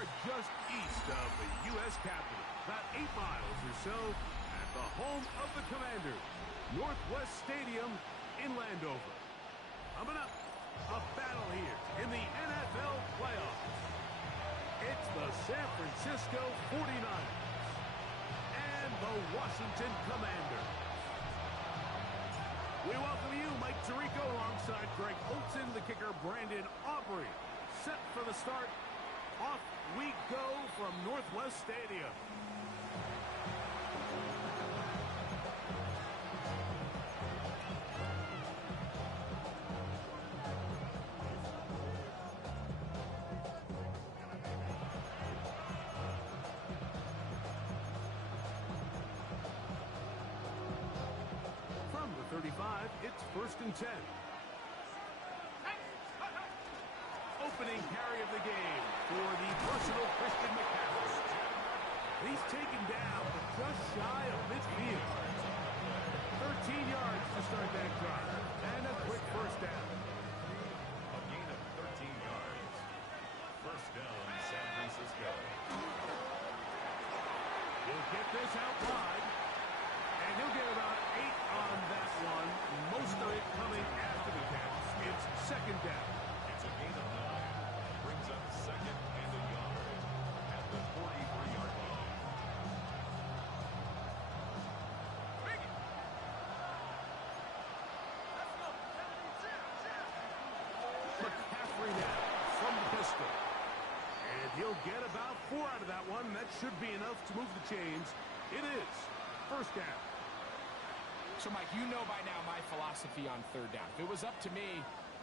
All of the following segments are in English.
are just east of the U.S. Capitol, about 8 miles or so, at the home of the Commanders, Northwest Stadium in Landover. Coming up, a battle here in the NFL playoffs. It's the San Francisco 49ers and the Washington Commanders. We welcome you, Mike Tirico, alongside Greg Olsen, the kicker Brandon Aubrey. Set for the start. Off we go from Northwest Stadium. From the 35, it's 1st and 10. Opening carry of the game for the personal Christian McCaffrey. He's taken down just shy of midfield. 13 yards to start that drive, and a quick first down. A gain of 13 yards. First down, San Francisco. He'll get this out wide, and he'll get about 8 on that one. Most of it coming after the catch. It's 2nd down. It's a gain of 9. Brings up 2nd and a yard at the 43-yard line. McCaffrey now from the pistol. And he'll get about 4 out of that one. That should be enough to move the chains. It is 1st down. So, Mike, you know by now my philosophy on 3rd down. If it was up to me,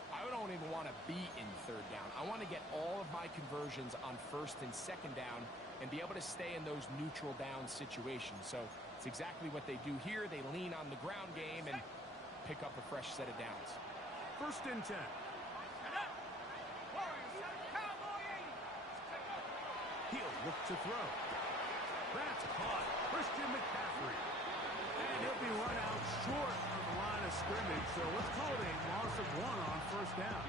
I don't even want to be in 3rd down. I want to get all of my conversions on 1st and 2nd down and be able to stay in those neutral down situations. So it's exactly what they do here. They lean on the ground game and pick up a fresh set of downs. 1st and 10. He'll look to throw. That's caught. Christian McCaffrey. And he'll be run out short of the line of scrimmage. So let's call it a loss of 1 on 1st down.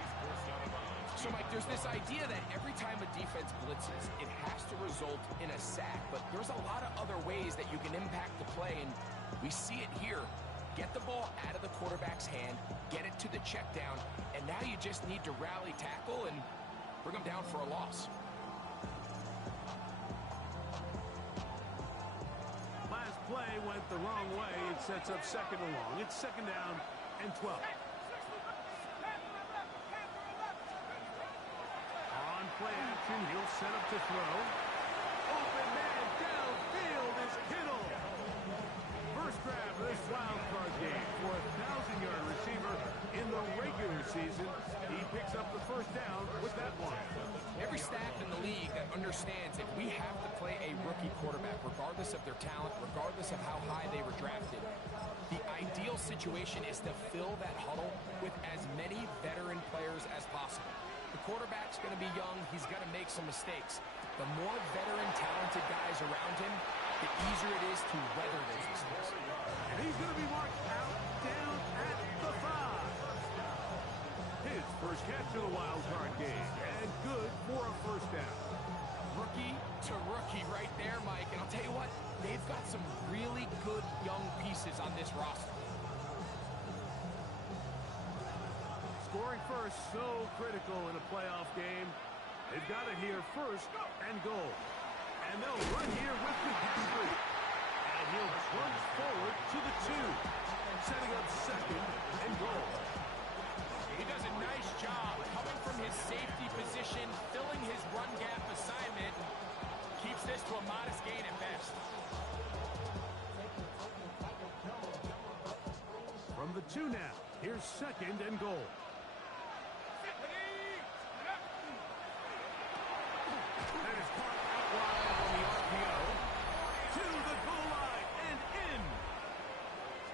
So, Mike, there's this idea that every time a defense blitzes, it has to result in a sack. But there's a lot of other ways that you can impact the play, and we see it here. Get the ball out of the quarterback's hand, get it to the check down, and now you just need to rally tackle and bring them down for a loss. Last play went the wrong way. It sets up 2nd and long. It's 2nd down and 12. On play action, he'll set up to throw. Open man downfield is Kittle. First grab of this wild card game for a 1,000-yard receiver in the regular season. He picks up the 1st down with that one. Every staff in the league that understands if we have to play a rookie quarterback, regardless of their talent, regardless of how high they were drafted, the ideal situation is to fill that huddle with as many veteran players as possible. The quarterback's going to be young. He's going to make some mistakes. The more veteran, talented guys around him, the easier it is to weather those mistakes. And he's going to be marked out down at the 5. His first catch of the wild card game, and good for a 1st down. Rookie to rookie right there, Mike. And I'll tell you what, they've got some really good young pieces on this roster. Scoring first, so critical in a playoff game. They've got it here 1st and goal. And they'll run here with McCaffrey. And he'll plunge forward to the 2. Setting up 2nd and goal. He does a nice job coming from his safety position, filling his run gap assignment. Keeps this to a modest gain at best. From the 2 now, here's 2nd and goal. That is caught out wide on the RPO. To the goal line and in.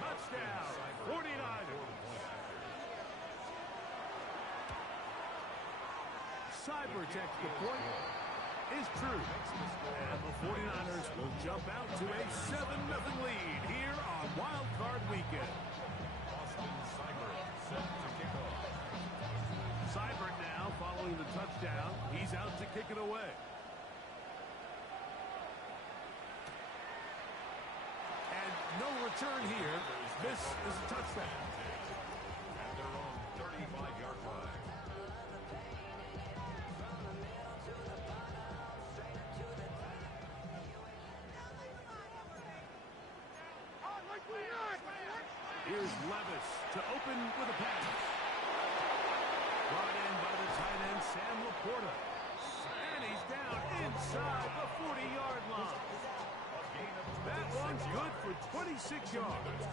Touchdown, 49ers. Cyber text the point is true. And the 49ers will jump out to a 7-0 lead here on Wild Card Weekend. Austin Seibert set to kick off. Seibert now following the touchdown. He's out to kick it away. no return here. This is a touchdown. At their own 35-yard line. Here's Levis to open with a pass. Brought in by the tight end, Sam Laporta. And he's down inside the 40-yard line. That one's good for 26 yards.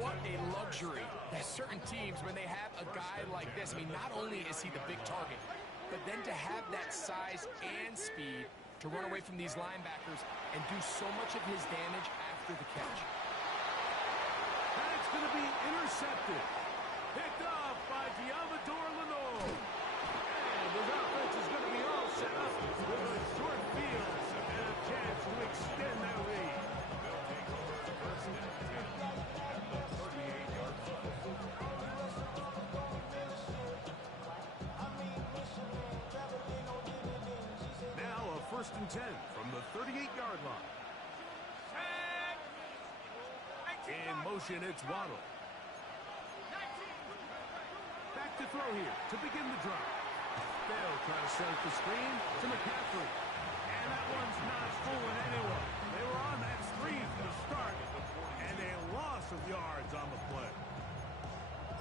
What a luxury that certain teams, when they have a guy like this, I mean, not only is he the big target, but then to have that size and speed to run away from these linebackers and do so much of his damage after the catch. And it's going to be intercepted. Picked up by Diamador Lenore. And his offense is going to be all set up with a short field and a chance to extend their lead. They'll take over first and 10 at the 38-yard line. Now a 1st and 10 from the 38-yard line. In motion, it's Waddle. Back to throw here to begin the drive. They'll try to set up the screen to McCaffrey. And that one's not fooling anyone. They were on that screen from the start. And a loss of yards on the play.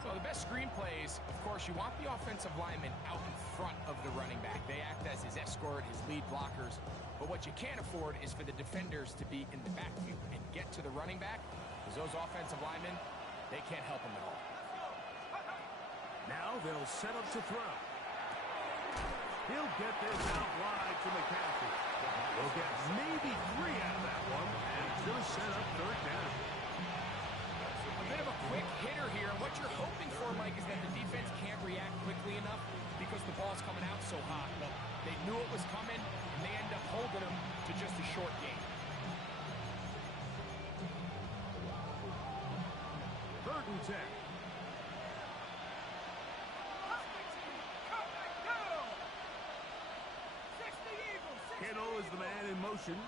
Well, the best screen plays, of course, you want the offensive lineman out in front of the running back. They act as his escort, his lead blockers. But what you can't afford is for the defenders to be in the backfield and get to the running back, because those offensive linemen, they can't help him at all. Now they'll set up to throw. He'll get this out wide to McCaffrey. He'll get maybe 3 out of that one, and it's going to set up 3rd down. A bit of a quick hitter here, and what you're hoping for, Mike, is that the defense can't react quickly enough because the ball's coming out so hot. But they knew it was coming, and they end up holding him to just a short gain. 3rd and 10. Kittle is the man in motion.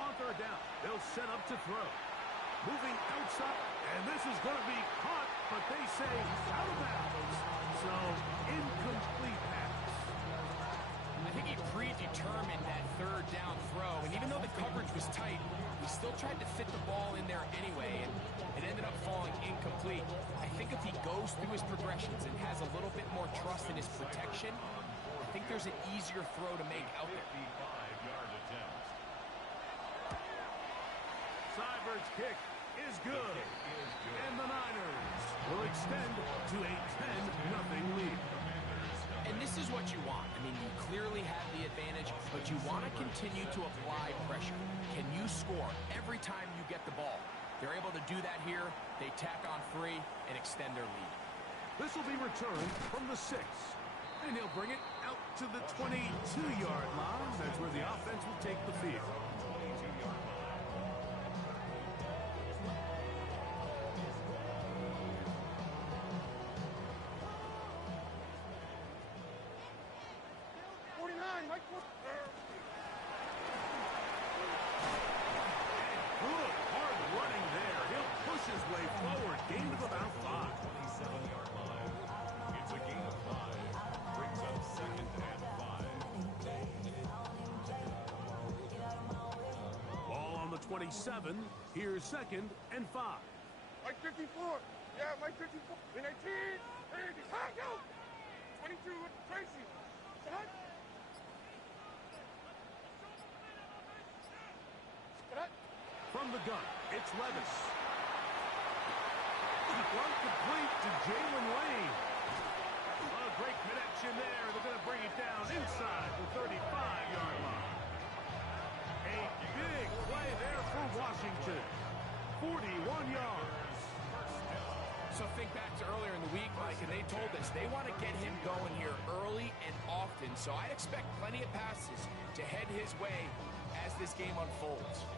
On 3rd down, they'll set up to throw. Moving outside, and this is going to be caught, but they say out of bounds. So, incomplete pass. I think he predetermined that 3rd down throw, and even though the coverage was tight, he still tried to fit the ball in there anyway, and it ended up falling incomplete. I think if he goes through his progressions and has a little bit more trust in his protection, I think there's an easier throw to make out there. 55-yard attempt. Seibert's kick is good. And the Niners will extend to a 10-0 lead. And this is what you want. I mean, you clearly have the advantage, but you want to continue to apply pressure. Can you score every time you get the ball? They're able to do that here. They tack on 3 and extend their lead. This will be returned from the 6. And he'll bring it out to the 22-yard line. That's where the offense will take the field. 22-yard line. Good, hard running there. He'll push his way forward. Gain of about 5. 27-yard line. It's a gain of 5. Brings up 2nd and 5. Ball on the 27. Here's 2nd and 5. Mike 54. Yeah, Mike 54. 19. Randy. Go. 22 with Tracy. Cut. From the gun, it's Levis. One complete to Jalen Lane. A great connection there. They're going to bring it down inside the 35-yard line. A big play there for Washington. 41 yards. So think back to earlier in the week, Mike, and they told us they want to get him going here early and often. So I expect plenty of passes to head his way as this game unfolds.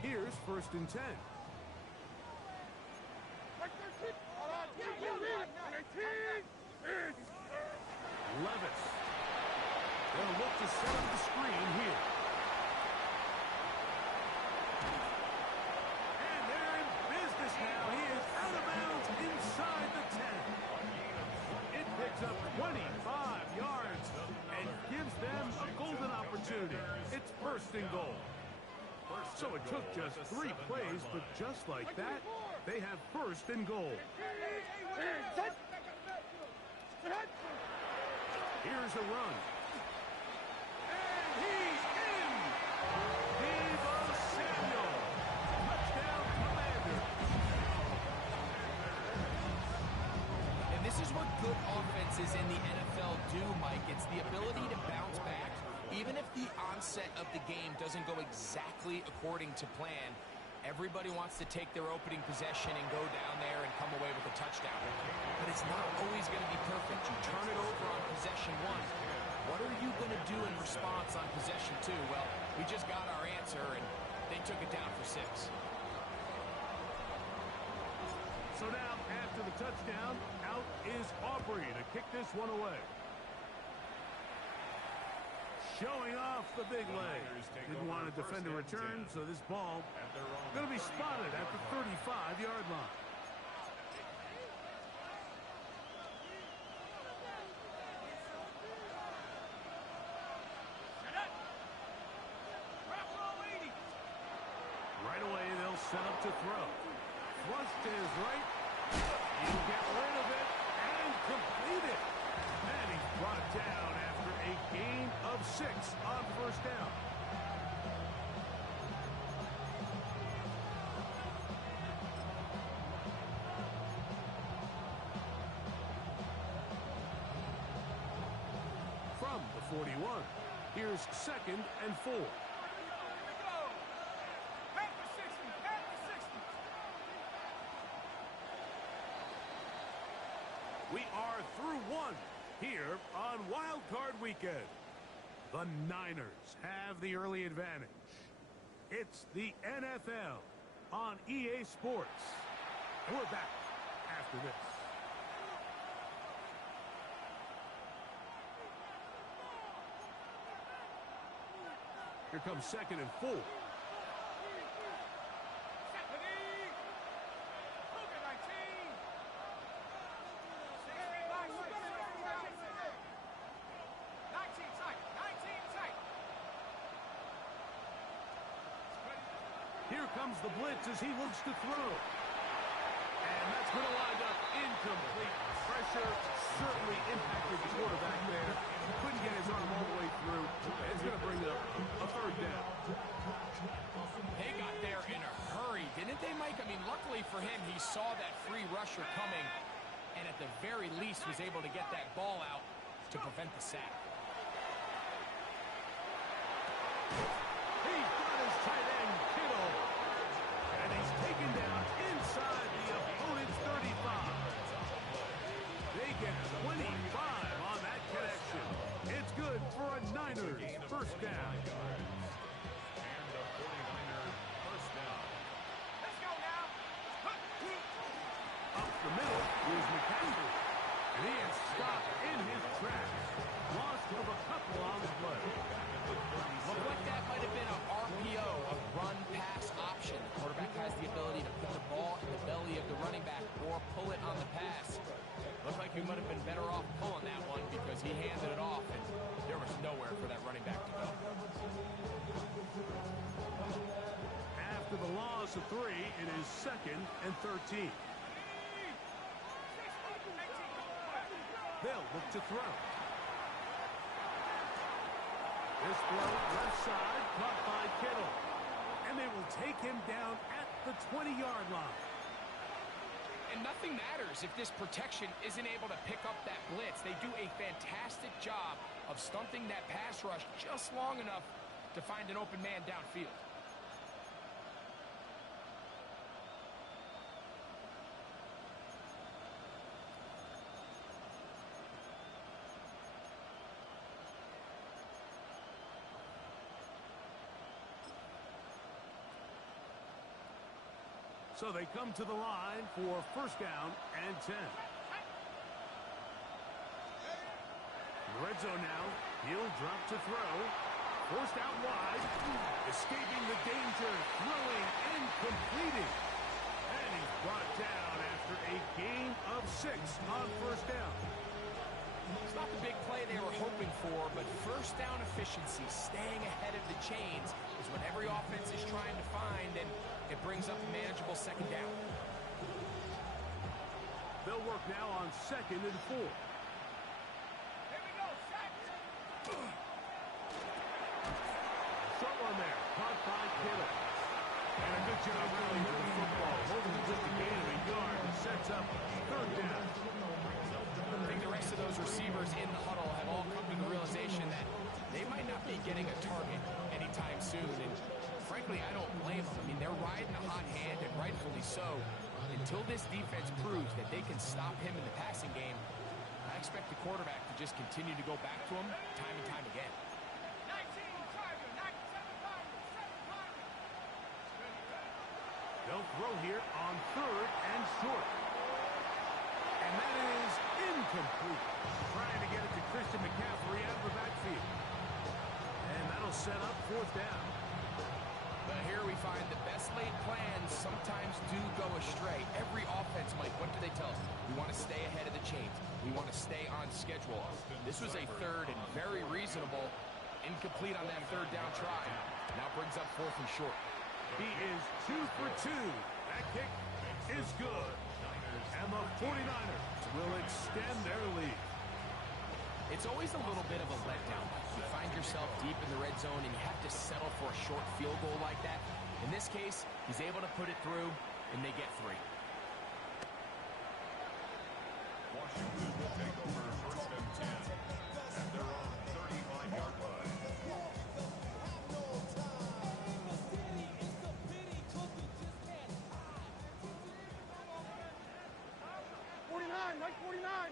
Here's 1st and 10. Mike 13. 19. of the screen here. And they're in business now. He is out of bounds inside the 10. It picks up 25 yards and gives them a golden opportunity. It's first and goal. So it took just 3 plays, but just like that, they have first and goal. Here's a run. And he's in! Deebo Samuel. Touchdown, Commander. And this is what good offenses in the NFL do, Mike. It's the ability to bounce back. Even if the onset of the game doesn't go exactly according to plan, everybody wants to take their opening possession and go down there and come away with a touchdown. But it's not always going to be perfect. You turn it over on possession 1. What are you going to do in response on possession 2? Well, we just got our answer, and they took it down for 6. So now, after the touchdown, out is Aubrey to kick this one away. Showing off the big leg. Didn't want to defend a return, so this ball going to be spotted at the 35-yard line. Right away, they'll set up to throw. Thrust to his right. He'll get rid of it and complete it. And he's brought down after a gain of 6 on first down. From the 41, here's 2nd and 4. We are through 1 here on Wild Card Weekend. The Niners have the early advantage. It's the NFL on EA Sports. And we're back after this. Here comes 2nd and 4. Here comes the blitz as he looks to throw. And that's going to wind up incomplete. Pressure certainly impacted the quarterback there. Couldn't get his arm all the way through. It's going to bring up a 3rd down. They got there in a hurry, didn't they, Mike? I mean, luckily for him, he saw that free rusher coming and at the very least was able to get that ball out to prevent the sack. He's got his tight end, Kittle. And he's taken down inside the opponent's 35. They get 25 on that connection. It's good for a Niners first down. Up the middle, here's McCaffrey. And he is stopped in his tracks. Loss of a couple on the play. Looked like that might have been a RPO, a run-pass option. The quarterback has the ability to put the ball in the belly of the running back or pull it on the pass. Looked like he might have been better off pulling that one because he handed it off and there was nowhere for that running back to go. After the loss of 3, it is 2nd and 13. They'll look to throw. This throw left side, caught by Kittle. And they will take him down at the 20-yard line. And nothing matters if this protection isn't able to pick up that blitz. They do a fantastic job of stunting that pass rush just long enough to find an open man downfield. So they come to the line for first down and 10. Red zone now. He'll drop to throw. Forced out wide. Escaping the danger. Throwing and completing. And he's brought down after a gain of 6 on first down. It's not the big play they were hoping for, but first down efficiency, staying ahead of the chains, is what every offense is trying to find, and it brings up a manageable second down. They'll work now on 2nd and 4. Here we go, second. Short one there, caught by Kittle. And a good job rallying to the football, holding it just a gain of a yard and sets up 3rd down. I think the rest of those receivers in the huddle have all come to the realization that they might not be getting a target anytime soon. And frankly, I don't blame them. I mean, they're riding a hot hand, and rightfully so. Until this defense proves that they can stop him in the passing game, I expect the quarterback to just continue to go back to him time and time again. 19 Charger, 97 Charger, 7 Charger. They'll throw here on 3rd and short. And that is incomplete. Trying to get it to Christian McCaffrey out of the backfield. And that'll set up 4th down. But here we find the best laid plans sometimes do go astray. Every offense, Mike, what do they tell us? We want to stay ahead of the chains. We want to stay on schedule. This was a 3rd and very reasonable. Incomplete on that 3rd down try. Now brings up 4th and short. He is 2 for 2. That kick is good. And the 49ers will extend their lead. It's always a little bit of a letdown. You find yourself deep in the red zone and you have to settle for a short field goal like that. In this case, he's able to put it through, and they get 3. Washington will take over 1st and 10 at their own 35-yard line. 49, Mike 49.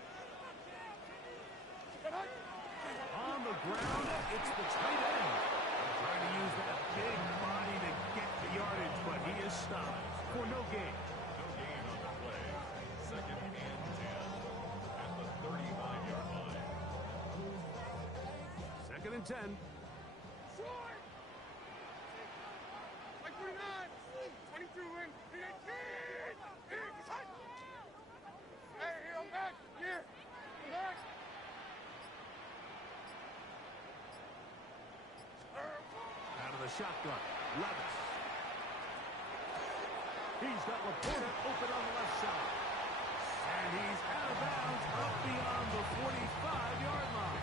On the ground, it's the tight end. Trying to use that big body to get the yardage, but he is stopped for no gain. No gain on the play. 2nd and 10 at the 35-yard line. 2nd and 10. Short. Mike 49. 22 in. 18. Hey, I'm back. Here. I'm back. Out of the shotgun, Levis. He's got Laporta open on the left side. And he's out of bounds up beyond the 45-yard line.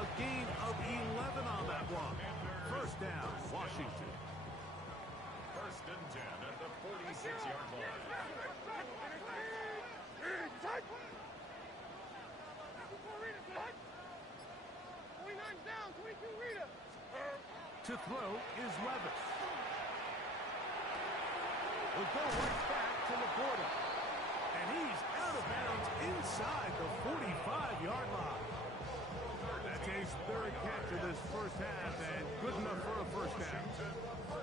A gain of 11 on that one. 1st down, Washington. 1st and 10 at the 46-yard line. 49 down, 22 Rita. To throw is Levis. Will go right back to Laporta. And he's out of bounds inside the 45-yard line. That's his 3rd catch of this first half, and good enough for a 1st down.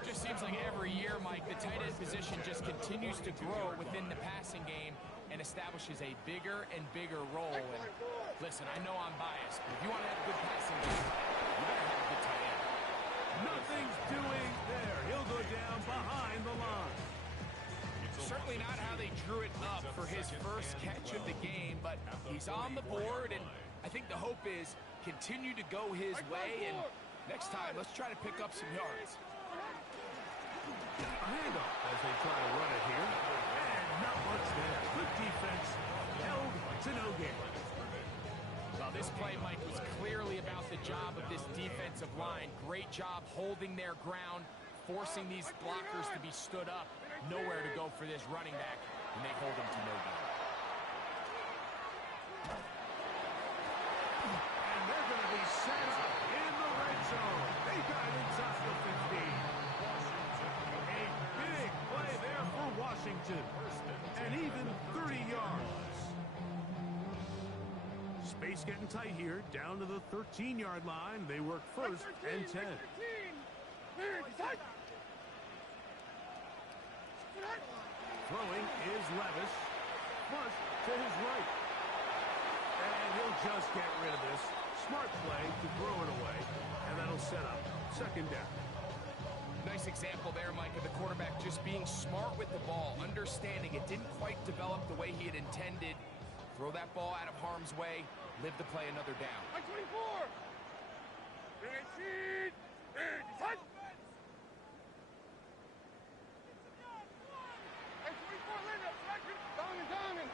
Just seems like every year, Mike, the tight end position just continues to grow within the passing game and establishes a bigger and bigger role. And listen, I know I'm biased, but if you want to have a good passing game, you better have a good tight end. Nothing's doing there. He'll go down behind the line. Certainly not how they drew it up for his first catch of the game, but he's on the board, and I think the hope is continue to go his way, and next time, let's try to pick up some yards. A handoff as they try to run it here. And not much there. Good defense. Held to no gain. Well, this play, Mike, was clearly about the job of this defensive line. Great job holding their ground, forcing these blockers to be stood up. Nowhere to go for this running back, and they hold him to no gain. And they're going to be set up in the red zone. They got inside the 15. A big play there for Washington. And even 30 yards. Space getting tight here. Down to the 13-yard line. They work 1st and 10. Throwing is Levis. Flush to his right. And he'll just get rid of this. Smart play to throw it away. And that'll set up second down. Nice example there, Mike, of the quarterback just being smart with the ball, understanding it didn't quite develop the way he had intended. Throw that ball out of harm's way, live to play another down. My 24. 18. Touch. My 24, Linda. Diamond.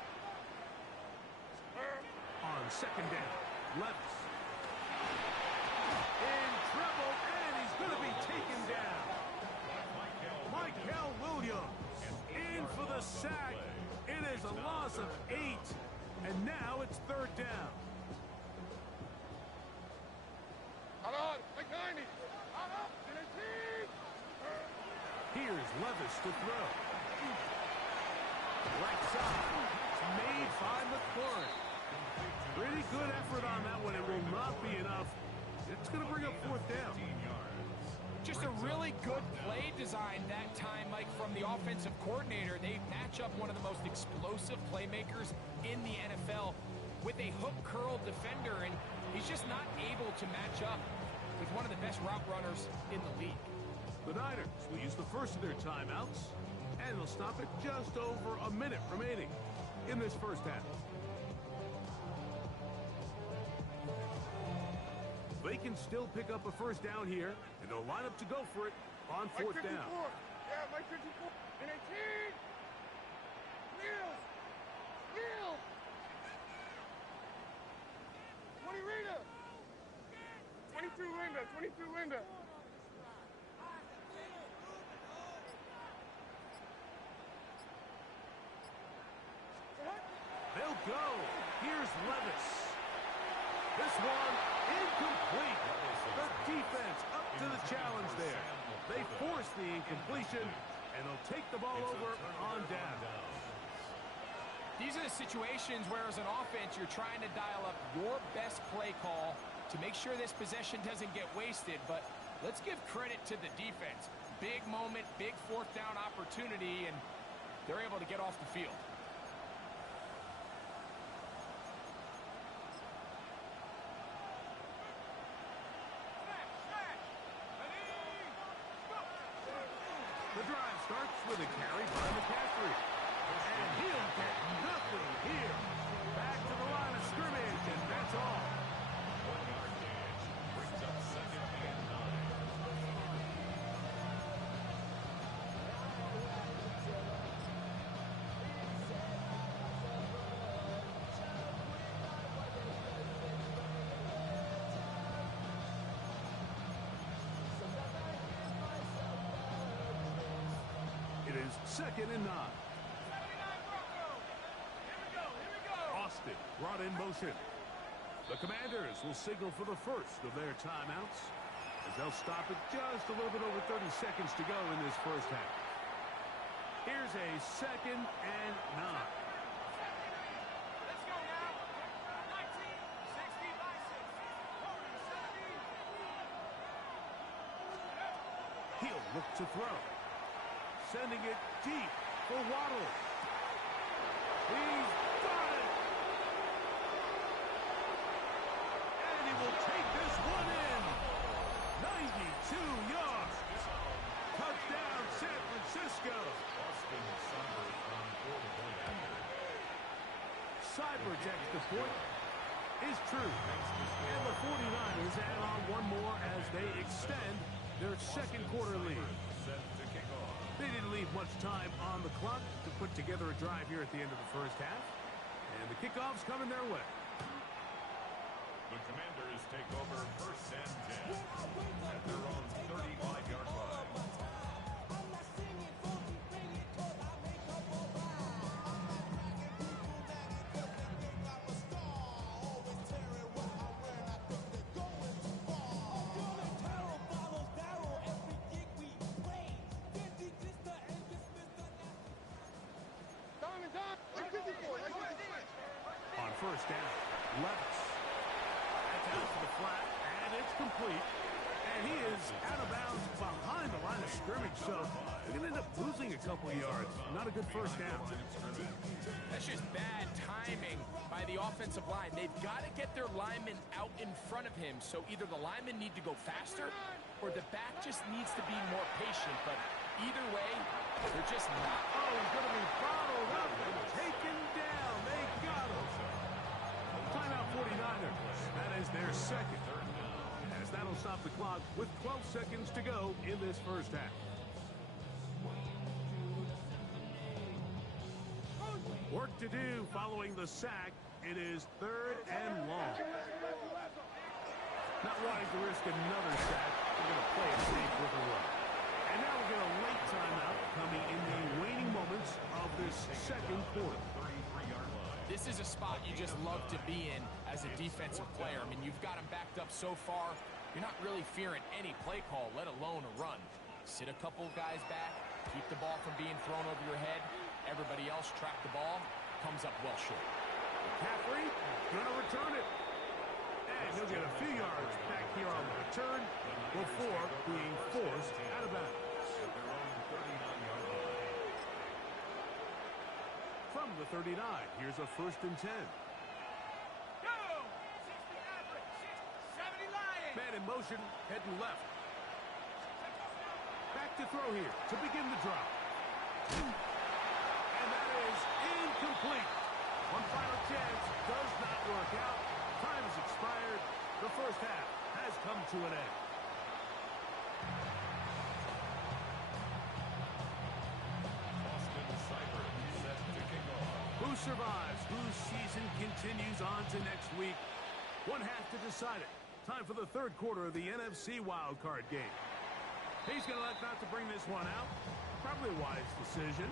On second down, Levis. In trouble, and he's going to be taken down. Michael Williams in for the sack. It is a loss of 8, and now it's third down. Hold on, like 90. Here's Levis to throw. Right side. Made by McLaurin. Pretty good effort on that one. It will not be enough. It's going to bring up fourth down. Just a really good play design that time, Mike, from the offensive coordinator. They match up one of the most explosive playmakers in the NFL with a hook curl defender, and he's just not able to match up with one of the best route runners in the league. The Niners will use the first of their timeouts, and they'll stop at just over a minute remaining in this first half. They can still pick up a first down here, and they'll line up to go for it on fourth down. Yeah, my 54. And 18. Wheels. 20 Rita. 22 Linda. They'll go. Here's Levis. This one incomplete. The defense up to the challenge there. They force the incompletion, and they'll take the ball over on down. These are the situations where, as an offense, you're trying to dial up your best play call to make sure this possession doesn't get wasted. But let's give credit to the defense. Big moment, big fourth down opportunity, and they're able to get off the field. The drive starts with a carry by McCaffrey. And he'll get nothing here. Back to the line of scrimmage, and that's all. 1 yard gain brings up second and 9. It is second and 9. Austin brought in motion. The Commanders will signal for the first of their timeouts, as they'll stop it just a little bit over 30 seconds to go in this first half. Here's a second and 9. Let's go now. 19, 60, He'll look to throw. Sending it deep for Waddle. He's got it! And he will take this one in. 92 yards. Touchdown, San Francisco. Austin Seibert on for the point. Cyber's extra point is true. And the 49ers add on one more as they extend their second quarter lead. Set to kick off. They didn't leave much time on the clock to put together a drive here at the end of the first half. And the kickoff's coming their way. The Commanders take over first and 10 at their own 35-yard line. On first down, Levis. That's out to the flat, and it's complete. And he is out of bounds behind the line of scrimmage. scrimmage, so they're going to end up losing a couple yards. Not a good first down. That's just bad timing by the offensive line. They've got to get their linemen out in front of him, so either the linemen need to go faster or the back just needs to be more patient. But either way, they're just not. Oh, he's going to be bottled up and taken down. They got him. Timeout 49ers. That is their second. As that'll stop the clock with 12 seconds to go in this first half. Work to do following the sack. It is 3rd and long. Not wanting to risk another sack, we're going to play it safe with a run. And now we get a late timeout coming in the waning moments of this second quarter. This is a spot you just love to be in as a defensive player. I mean, you've got him backed up so far, you're not really fearing any play call, let alone a run. Sit a couple of guys back, keep the ball from being thrown over your head. Everybody else track the ball, comes up well short. McCaffrey gonna return it. And he'll get a few yards back here on the return before being forced out of bounds. From the 39, here's a 1st and 10. Go! 60 average, 70 Lions. Man in motion, heading left. Back to throw here to begin the drop. And that is incomplete. One final chance does not work out. Time has expired. The first half has come to an end. Who survives? Whose season continues on to next week? One half to decide it. Time for the third quarter of the NFC wildcard game. He's going to elect not to bring this one out. Probably a wise decision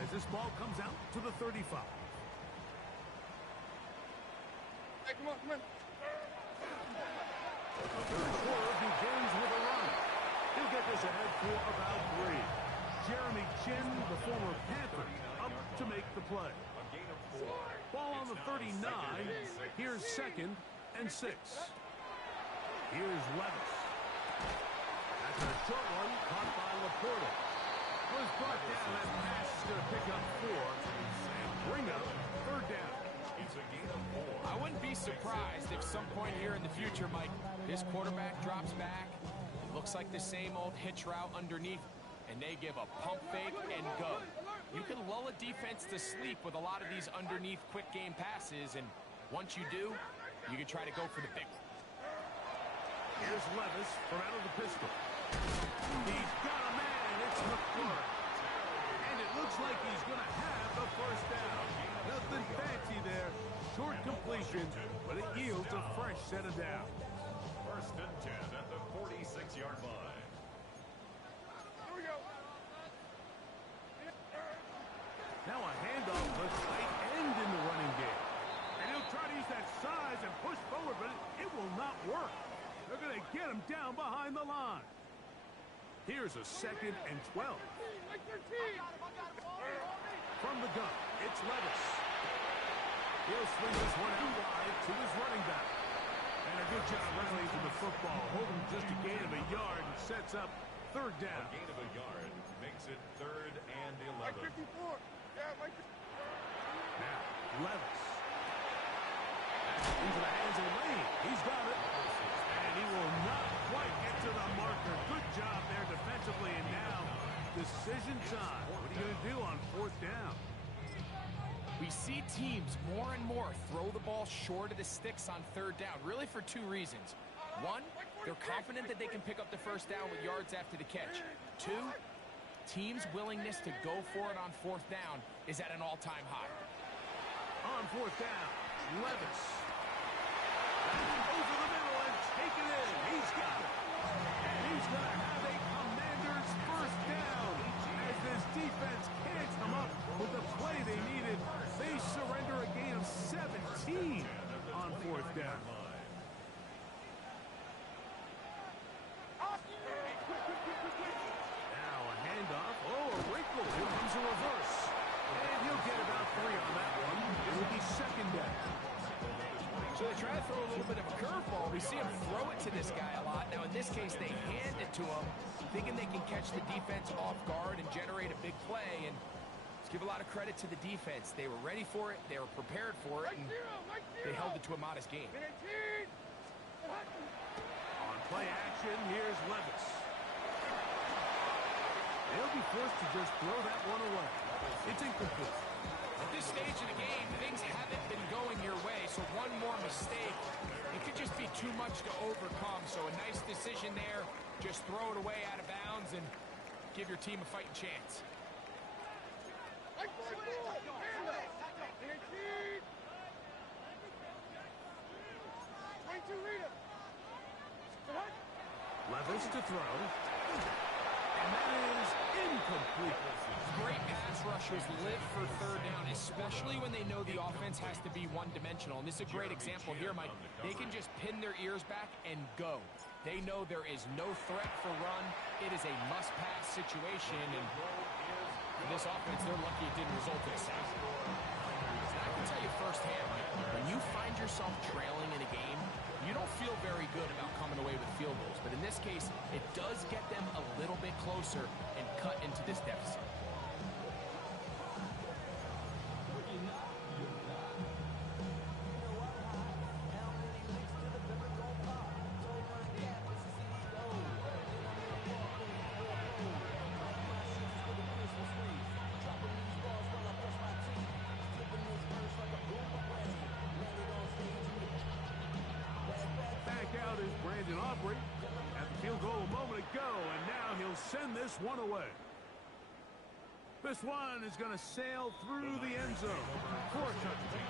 as this ball comes out to the 35. Hey, come on, come on. The third quarter begins with a run. He'll get this ahead for about 3. Jeremy Chinn, the former Panther, up to make the play. Ball on the 39. Here's 2nd and 6. Here's Levis. That's a short one caught by Laporta. Was brought down. That pass is going to pick up 4 and bring up 3rd down. I wouldn't be surprised if some point here in the future, Mike, this quarterback drops back. It looks like the same old hitch route underneath, and they give a pump fake and go. You can lull a defense to sleep with a lot of these underneath quick game passes, and once you do, you can try to go for the big one. Here's Levis from out of the pistol. He's got a man. It's McClure. And it looks like he's going to have the first down. Nothing fancy there. Short completion, but it yields a fresh set of downs. 1st and 10 at the 46-yard line. Here we go. Now a handoff to tight end in the running game. And he'll try to use that size and push forward, but it will not work. They're going to get him down behind the line. Here's a 2nd and 12. Like 13. From the gun, it's Levis. He'll swing this one out wide to his running back. And a good job rallying to the football. Holding just a gain of a yard and sets up 3rd down. A gain of a yard makes it 3rd and Like 11. 54. Yeah, like. Now, Levis. Into the hands of Lane. He's got it. And he will not quite get to the marker. Good job there defensively. And now, decision time. What are you going to do on 4th down? We see teams more and more throw the ball short of the sticks on 3rd down, really for 2 reasons. 1, they're confident that they can pick up the first down with yards after the catch. 2, teams' willingness to go for it on 4th down is at an all-time high. On 4th down, Levis. Over the middle and take it in. He's got it. And he's going to have a Commanders first down. As this defense can't come up with the play they needed, they surrender a gain of 17 on 4th down. Now a handoff. Oh, a wrinkle. Here comes a reverse. And he'll get about 3 on that one. It will be 2nd down. So they try to throw a little bit of a curveball. We see him throw it to this guy a lot. Now, in this case, they hand it to him thinking they can catch the defense off guard and generate a big play. And let's give a lot of credit to the defense. They were ready for it, they were prepared for it, and they held it to a modest game. On play action, here's Levis. They'll be forced to just throw that one away. It's incomplete. At this stage of the game, things haven't been going your way, so one more mistake, it could just be too much to overcome. So a nice decision there. Just throw it away out of bounds and give your team a fighting chance. Levis to throw. And that is incomplete. Great pass rushers live for third down, especially when they know the offense has to be one-dimensional. And this is a great example here, Mike. They can just pin their ears back and go. They know there is no threat for run. It is a must-pass situation, and for this offense, they're lucky it didn't result in a sack. And I can tell you firsthand, Mike, when you find yourself trailing in a game, you don't feel very good about coming away with field goals. But in this case, it does get them a little bit closer and cut into this deficit. At the field goal a moment ago, and now he'll send this one away. This one is going to sail through the end zone for a touchdown.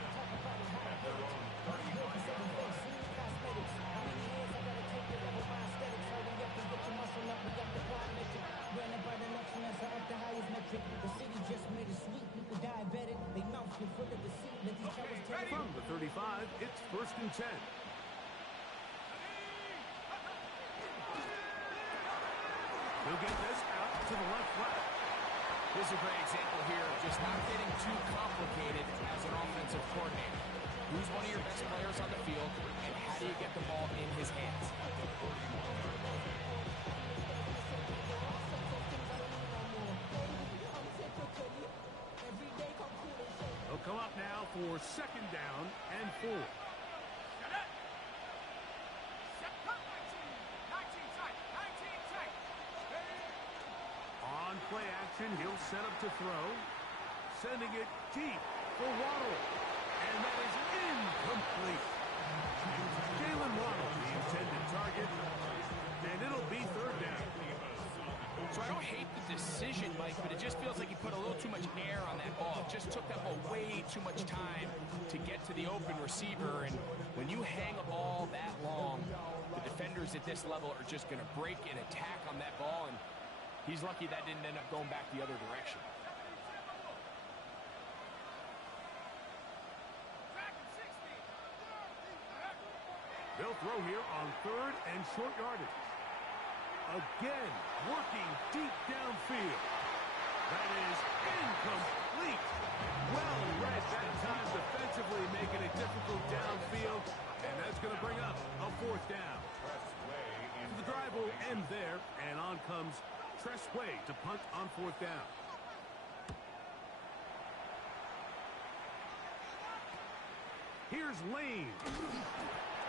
From the 35, it's 1st and 10. He'll get this out to the left flat. This is a great example here of just not getting too complicated as an offensive coordinator. Who's one of your best players on the field, and how do you get the ball in his hands? They'll come up now for 2nd down and 4. Play action, he'll set up to throw, sending it deep for Waddle, and that is incomplete. Jalen Waddle, the intended target, and it'll be 3rd down. So I don't hate the decision, Mike, but it just feels like he put a little too much air on that ball. It just took that ball way too much time to get to the open receiver, and when you hang a ball that long, the defenders at this level are just going to break and attack on that ball, and he's lucky that didn't end up going back the other direction. They'll throw here on 3rd and short yardage. Again, working deep downfield. That is incomplete. Well read that time defensively, making it difficult downfield. And that's going to bring up a 4th down. So the drive will end there, and on comes Tressway to punt on 4th down. Here's Lane.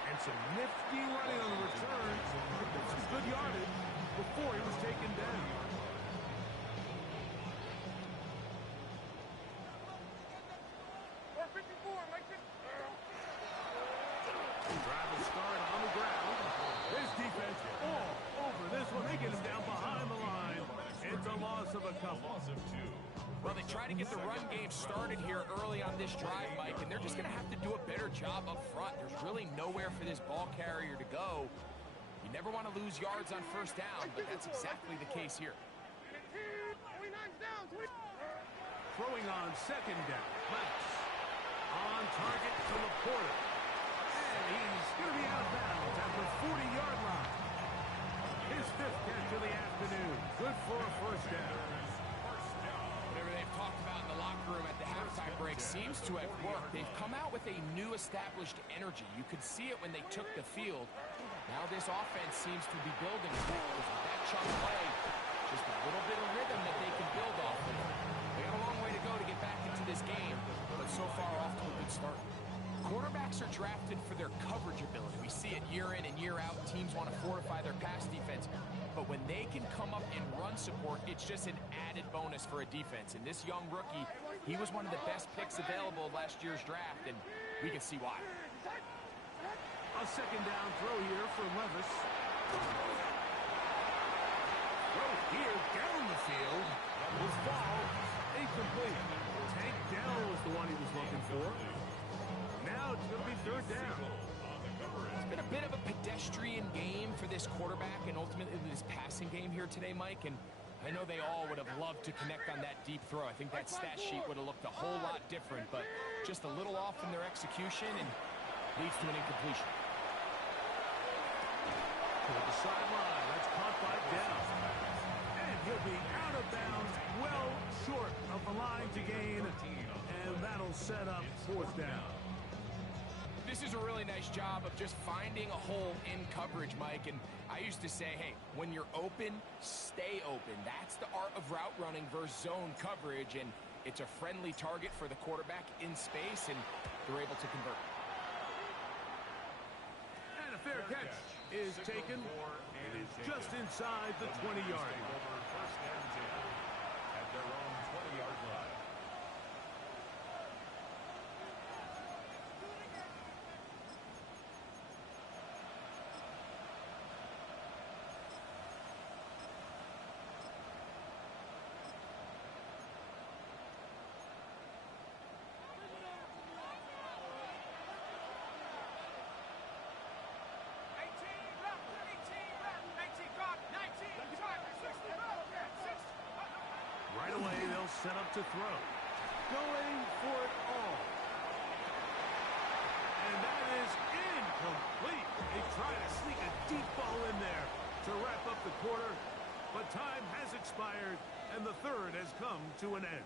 And some nifty running on the return. Some good yardage before he was taken down. Drive will start on the ground. This defense all over this one. They get him down behind the line. It's a loss of a couple. Well, they try to get the run game started here early on this drive, Mike, and they're just going to have to do a better job up front. There's really nowhere for this ball carrier to go. You never want to lose yards on 1st down, but that's exactly the case here. Throwing on 2nd down. Mouse. On target to Laporta. And he's going to be out of bounds at the 40-yard line. His 5th catch of the afternoon. Good for a 1st down. Whatever they've talked about in the locker room at the halftime break seems to have worked. They've come out with a new established energy. You could see it when they took the field. Now this offense seems to be building with that chunk play. are drafted for their coverage ability. We see it year in and year out. Teams want to fortify their pass defense. But when they can come up and run support, it's just an added bonus for a defense. And this young rookie, he was one of the best picks available last year's draft, and we can see why. A second down throw here for Levis. Throw here down the field. Will fall incomplete. Tank Dell was the one he was looking for. Now it's going to be third down. It's been a bit of a pedestrian game for this quarterback and ultimately this passing game here today, Mike. And I know they all would have loved to connect on that deep throw. I think that stat sheet would have looked a whole lot different, but just a little off in their execution and leads to an incompletion. To the sideline. That's caught by Dell. And he'll be out of bounds, well short of the line to gain. And that'll set up fourth down. This is a really nice job of just finding a hole in coverage, Mike. And I used to say, hey, when you're open, stay open. That's the art of route running versus zone coverage. And it's a friendly target for the quarterback in space, and they're able to convert. And a fair catch is taken. It is just inside the 20-yard line. First and 10 at their own 20-yard line. Right away, they'll set up to throw. Going for it all. And that is incomplete. They try to sneak a deep ball in there to wrap up the quarter, but time has expired, and the third has come to an end.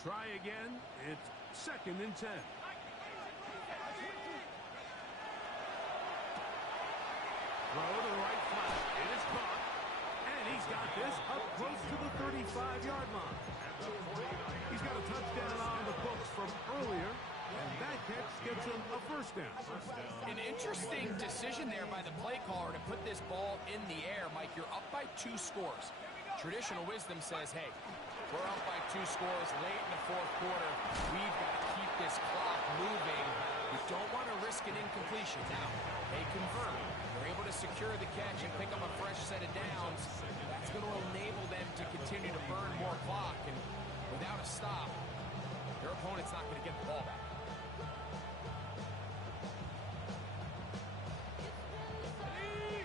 Try again. It's second and 10. Throw to the right flat. It is caught. And he's got this up close to the 35-yard line. He's got a touchdown on the books from earlier, and that catch gets him a first down. An interesting decision there by the play caller to put this ball in the air. Mike, you're up by 2 scores. Traditional wisdom says, hey, we're up by 2 scores late in the fourth quarter. We've got to keep this clock moving. We don't want to risk an incompletion. Now, they convert. They're able to secure the catch and pick up a fresh set of downs. That's going to enable them to continue to burn more clock. And without a stop, their opponent's not going to get the ball back.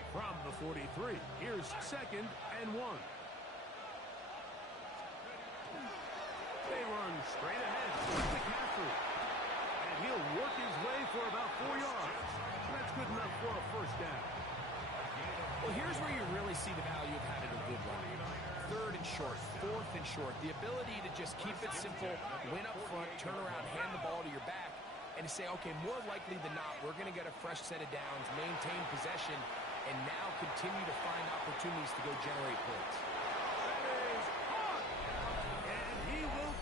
From the 43, here's second and 1. They run straight ahead to McCaffrey. And he'll work his way for about 4 yards. That's good enough for a first down. Well, here's where you really see the value of having a good run. Third and short, fourth and short. The ability to just keep it simple, win up front, turn around, hand the ball to your back, and say, okay, more likely than not, we're going to get a fresh set of downs, maintain possession, and now continue to find opportunities to go generate points.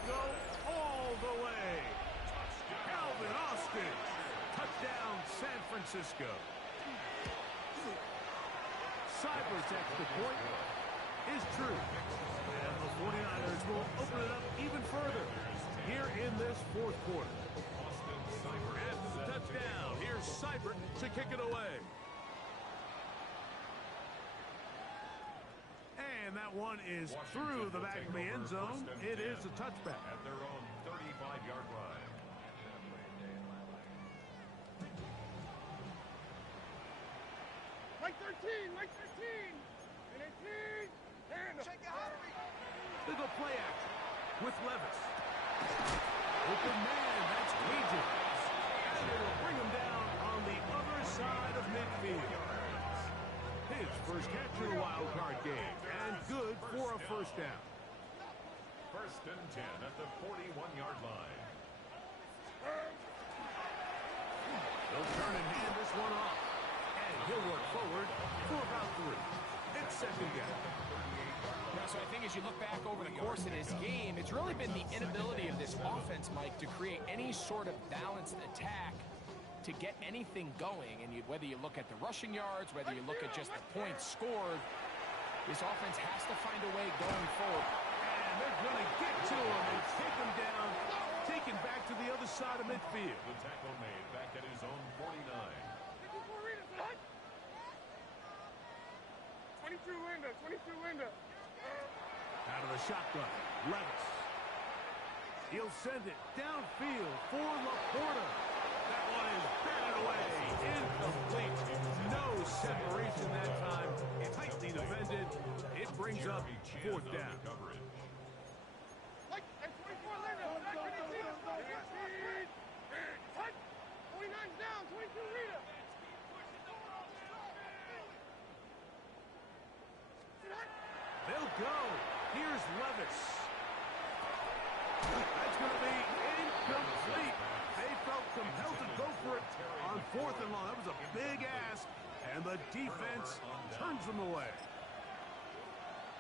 Go all the way. Calvin Austin. Touchdown, San Francisco. Cyber's extra point is true. And the 49ers will open it up even further here in this fourth quarter. After the touchdown, here's Seibert to kick it away. And that one is through the back of the end zone. It is a touchback. At their own 35-yard line. Mike 13, Mike 13. And 18. And They go play action with Levis. Open man, that's Cajun. And it'll bring him down on the other side of midfield. his first catch in the wild card game, and good for a first down. 1st and 10 at the 41-yard line. They'll turn and hand this one off. And he'll work forward for about 3. It's 2nd down. Yeah, so I think as you look back over the course of this game, it's really been the inability of this offense, Mike, to create any sort of balanced attack to get anything going. And whether you look at the rushing yards, whether you look at just the points scored, this offense has to find a way going forward. And they're going to get to him and take him down, taken back to the other side of midfield. The tackle made back at his own 49. 22 window, 22 window. Out of the shotgun, Levis. He'll send it downfield for Laporta. That one is batted away, incomplete. No separation that time, tightly defended. It brings up 4th down. Like, and 24 window. 49's down, 22 window. They'll go. Here's Levis. That's going to be incomplete. They felt compelled to go for it on 4th and long. That was a big ask, and the defense turns them away.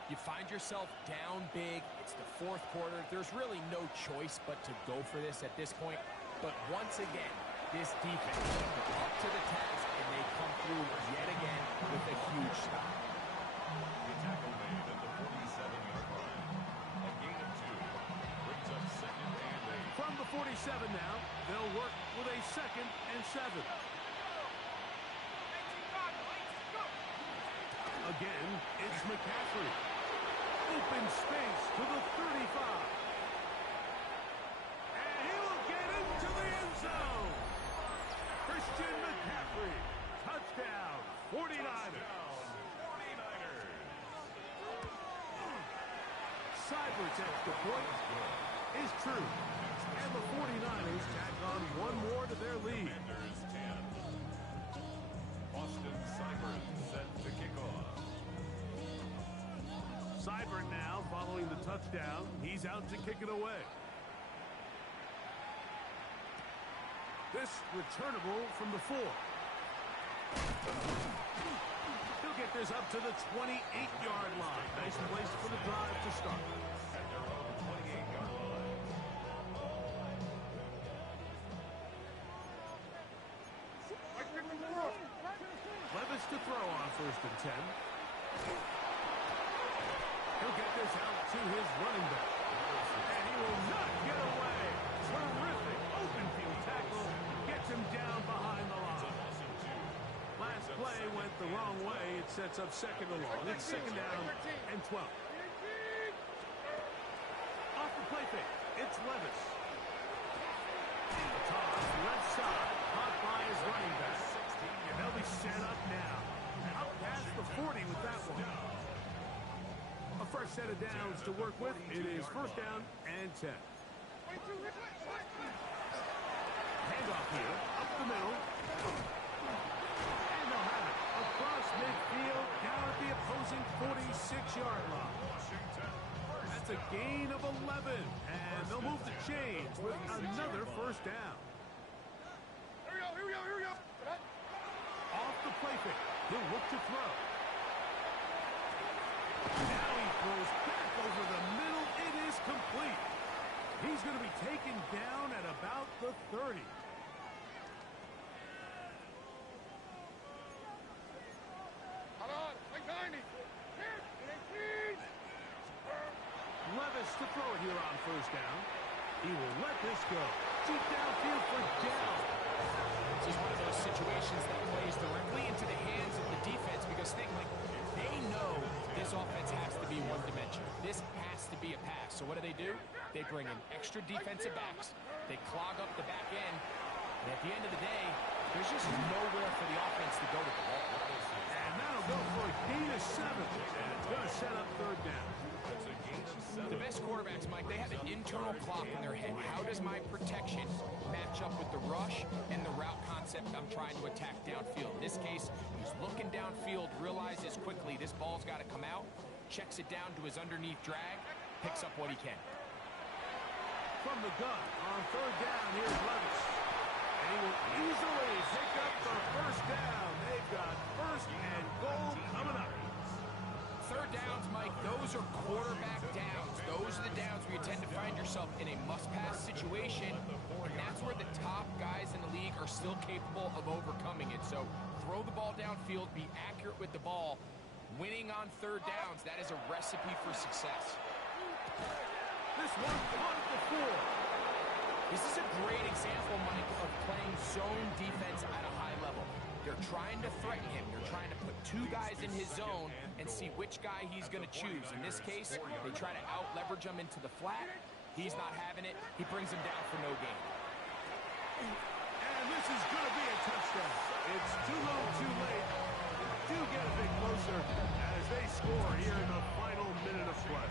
You find yourself down big. It's the 4th quarter. There's really no choice but to go for this at this point. But once again, this defense up to the task, and they come through yet again with a huge stop. The tackle made at the 47-yard line. A gain of 2 brings up 2nd and 8. From the 47 now, they'll work with a 2nd and 7. Again, it's McCaffrey. Open space to the 35. And he will get into the end zone. Christian McCaffrey. Touchdown, 49ers. Seibert's extra point is true. And the 49ers tack on one more to their lead. Commanders 10. Austin Seibert set to kick off. Seibert now following the touchdown. He's out to kick it away. This returnable from the 4. He'll get this up to the 28-yard line. Nice place for the drive to start. At their own 28-yard line. Levis to throw on 1st and 10. He'll get this out to his running back. And he will not get away. Terrific open field tackle. Gets him down behind the line. Last play went the wrong way. It sets up 2nd and long. It's 2nd down and 12. Off the play fake. It's Levis. Toss left side. Caught by his running back. And they'll be set up now. Up past the 40 with that one. A fresh set of downs to work with. It is 1st down and 10. Handoff here. Up the middle. And they'll have it. Across midfield. Down at the opposing 46-yard line. That's a gain of 11. And they'll move the chains with another 1st down. Here we go. Off the play fake. He'll look to throw. Now he throws back over the middle. It is complete. He's going to be taken down at about the 30. Hold on, like 90. Here, 18. Levis to throw it here on 1st down. He will let this go. Deep downfield for Dell. This is one of those situations that plays directly into the hands of the defense because they know this offense has to be one-dimensional. This has to be a pass. So what do? They bring in extra defensive backs. They clog up the back end. And at the end of the day, there's just nowhere for the offense to go with the ball. And that'll go for a gain of 7. And it's going to set up 3rd down. That's a gain of The best quarterbacks, Mike, they have an internal clock in their head. How does my protection match up with the rush and the route concept I'm trying to attack downfield? In this case, he's looking downfield, realizes quickly this ball's got to come out, checks it down to his underneath drag, picks up what he can. From the gun on third down, here's Levis. And he will easily pick up the first down. They've got first and goal coming up. Third downs, Mike, those are quarterback downs. Those are the downs where you tend to find yourself in a must-pass situation, and that's where the top guys in the league are still capable of overcoming it. So throw the ball downfield, be accurate with the ball. Winning on third downs, that is a recipe for success. This one caught at the 4. This is a great example, Mike, of playing zone defense at a high level. They're trying to threaten him. They're trying to put two guys in his zone and see which guy he's going to choose. In this case, they try to out-leverage him into the flat. He's not having it. He brings him down for no gain. And this is going to be a touchdown. It's too little, too late. They do get a bit closer as they score here in the final minute of play.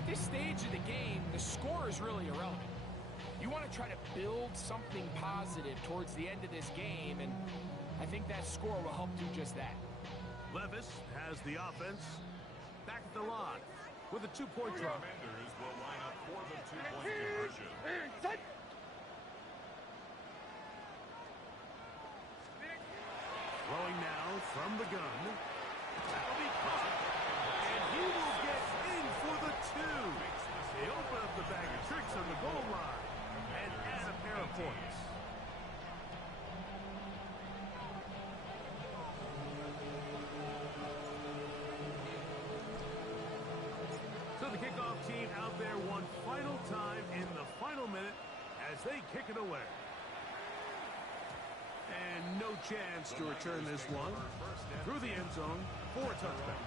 At this stage of the game, the score is really irrelevant. You want to try to build something positive towards the end of this game, and I think that score will help do just that. Levis has the offense back at the line with a 2-point The try. Commanders will line up for the two-point conversion. Throwing now from the gun. That'll be caught. And he will get in for the 2. They open up the bag of tricks on the goal line and add a pair of points. So the kickoff team out there one final time in the final minute as they kick it away. And no chance to return this one through the end zone for a touchdown.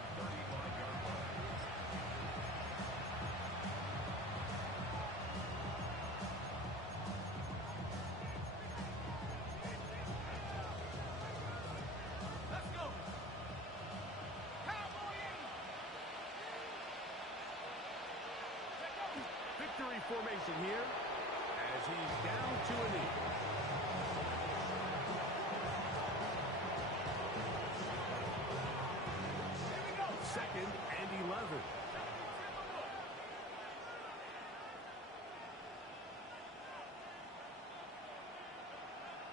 Victory formation here as he's down to a knee. Second and 11.